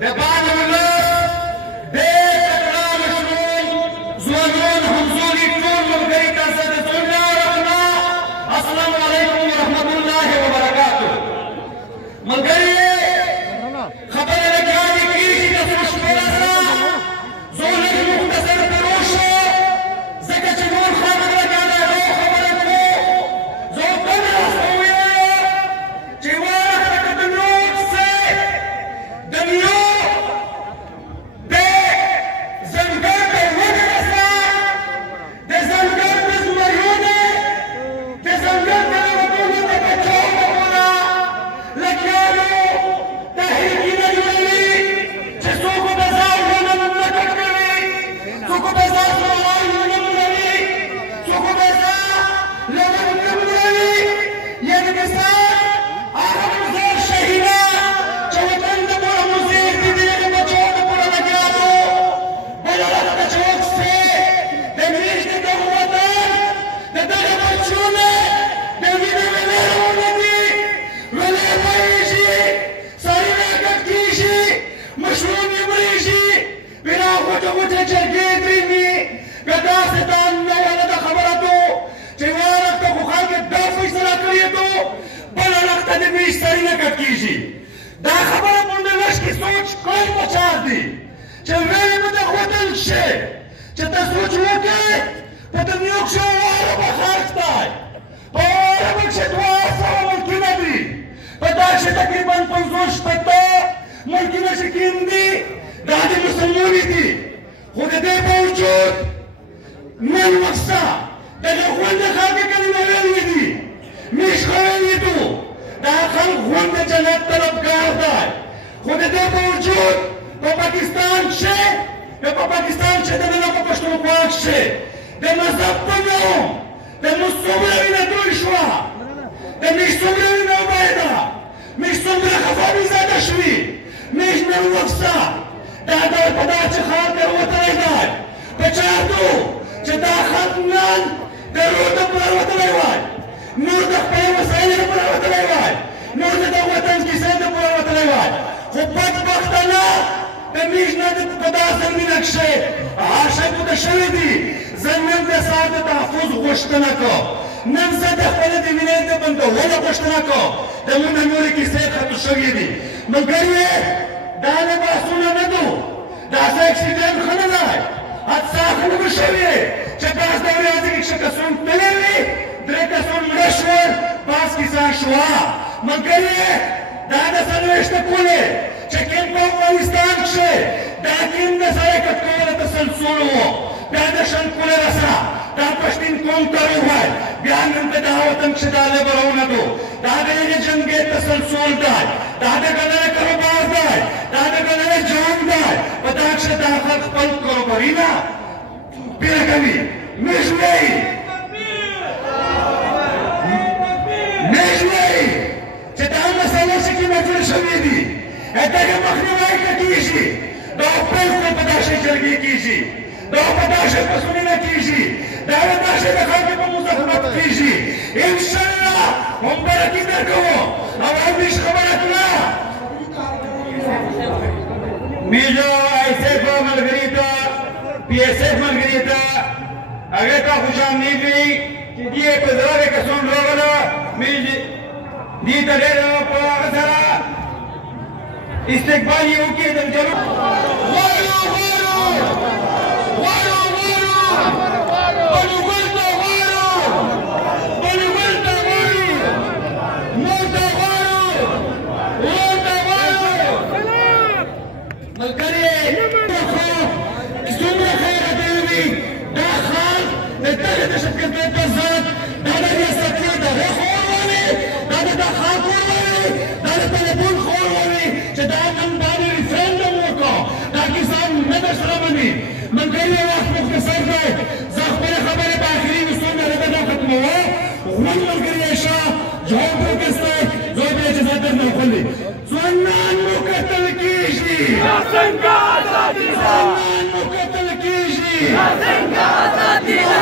د بعض ولس ډېر تکړه مشرون ځوانان همزولي ټول ملګري ته زه د زړه رحمه السلام علیکم ورحمة الله وبرکاته. ملګري خبره لګیانې کېږي د څو شپې سره زه لږ مختصر ترور شو ځکه چې نور خلک لګیانې رو خبره کړو زه بل راست وویل چې وخت که د نور څه د نیو د ځنګل د ونې سره د ځنګل د زمریو د ځنګل د نباتونو د بچو لپاره لګیانو تحریکونه جوړوي چې څوک به ځان ونه ملاتړ کوي څوک به ځان سوال ونه مړوي څوک به ځان له ونه مړوي یعنې مثال هغه مزار شهیده چې وطن د پوره مزیر دي د هغې بچو دپاره لګیانو بله ورځ د چوک سې د میش د دغه وطن د دغه بچو نه د وینې ویلې روانې دي ویلې بهیږي سرونه کټ کېږي مشروم یې مړېږي بنا غوټه غوټه جرګې درېږي که داسې دا نه وه د خبره تو چې یوه وخته خو خلک دا فیصله کړې تو بله وخته د میش سرونه کټ کېږي دا خبره باندې لږ کې سوچ کول پکار دي چې ویلې په دغه وطن کښې چې ته سوچ وکړې په دنیا کښې اواره به خرڅ دی په اواره به کښې 200 ملکونه دي په داسې تقریبا 50 شپېته ملکونه چې کیندي دا د مسلمانې دي خو د دې باوجود نن وخته دغه غونډې خلک کلمه ویلې دي میش خو ویلې دو دا خلک غونډ د جنت طلبګار دی خو د دې باوجود په پاکستان کښې په پاکستان کښې دننه په پښتونخوا کښې د مذهب په نوم د موږ څومره وینه توی شوه د میش څومره وینه وبهېده میش څومره خفه بېزاده شوي میش نن وخته دا ډول په داسې ښار کې وتلی دی په چارتو چې دا خلک نن د رود دپاره وتلی وای نور د خپلو وسایلو دپاره وتلی وای نور د دغه وطن کیسې دپاره وتلی وای خو بدبختانه د میش نه په دا زمینه کښې هر شی بوده شوي دي زه نن د سهار د تحفظ غوښتنه کوم نن زه د خپلې د وینې د بندولو غوښتنه کوم د موږ نه نورې کیسې ختم شوي دي ملګري دا لباسونه نه دو داسې اکسیډنټ ښه نه دی حادثه ښه نه ده شوې چې بعض د ورځې کې چې کسان تللي وي 3 کسان مړه شول بعض کیسه شوه ملګري دا د 40 کولې چې کوم په افغانستان کښې دا کوم د سره کټ کوله تسلسل و بیا د شنکولې رسه دا پښتین قوم ته ووایي بیا نن په دغه وطن کښې دا لیبرونه دو دا د یوې جنګې تسلسل دی دا د ګننه کاروبار دی دا د ګننه جام دی په دا کښې دا خلک خپل کاروبارونه بیره کوي میش وایي میش وایي چې دا مسئله چې کومه جوړ شوې دي دغه مخنیوی که کېږي دا بالکل په داسې جرګې کېږي دا په داسې مسؤلینه کېږي دا په داسې د خلکو په مزاحمت کېږي انشاءالله مبارکي درکوو او همیش خبره کړه میجو ایسف ملګري ته پی ایس ایف ملګري ته هغې ته خوشامدید وي چې دې په زړه کسان راغله میج دې ته ډېر په هغه سره استقبال یې وکړي د جنوب غواړو غواړو بلوګل ته غواړو بلوګل ته غواړو مور ته غواړو ورور ته غواړو ملګري څومره خیره دی وي دا خلک د دغه تشکیل په ذات دا د ریاستي د خور ولې دا د خلک ولې دا د تلیفون خور ولې چې دا نن باندې ریفرنډم وکړو دا کسان نه در سره مني ملګري وخت مختصر دی زه خپلې خبرې په آخري وصول باندې دا ختموم غوږ ملګري شه جواب وکړئ زه به اجازه درنه وخلي ځوانان مو قتل کېږي څنګه ازادي ده ځوانان مو قتل کېږي څنګه ازادي ده